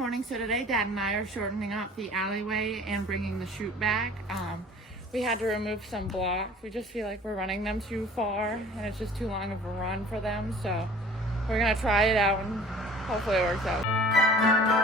Morning. So today Dad and I are shortening up the alleyway and bringing the chute back. We had to remove some blocks. We just feel like we're running them too far and it's just too long of a run for them. So we're gonna try it out and hopefully it works out.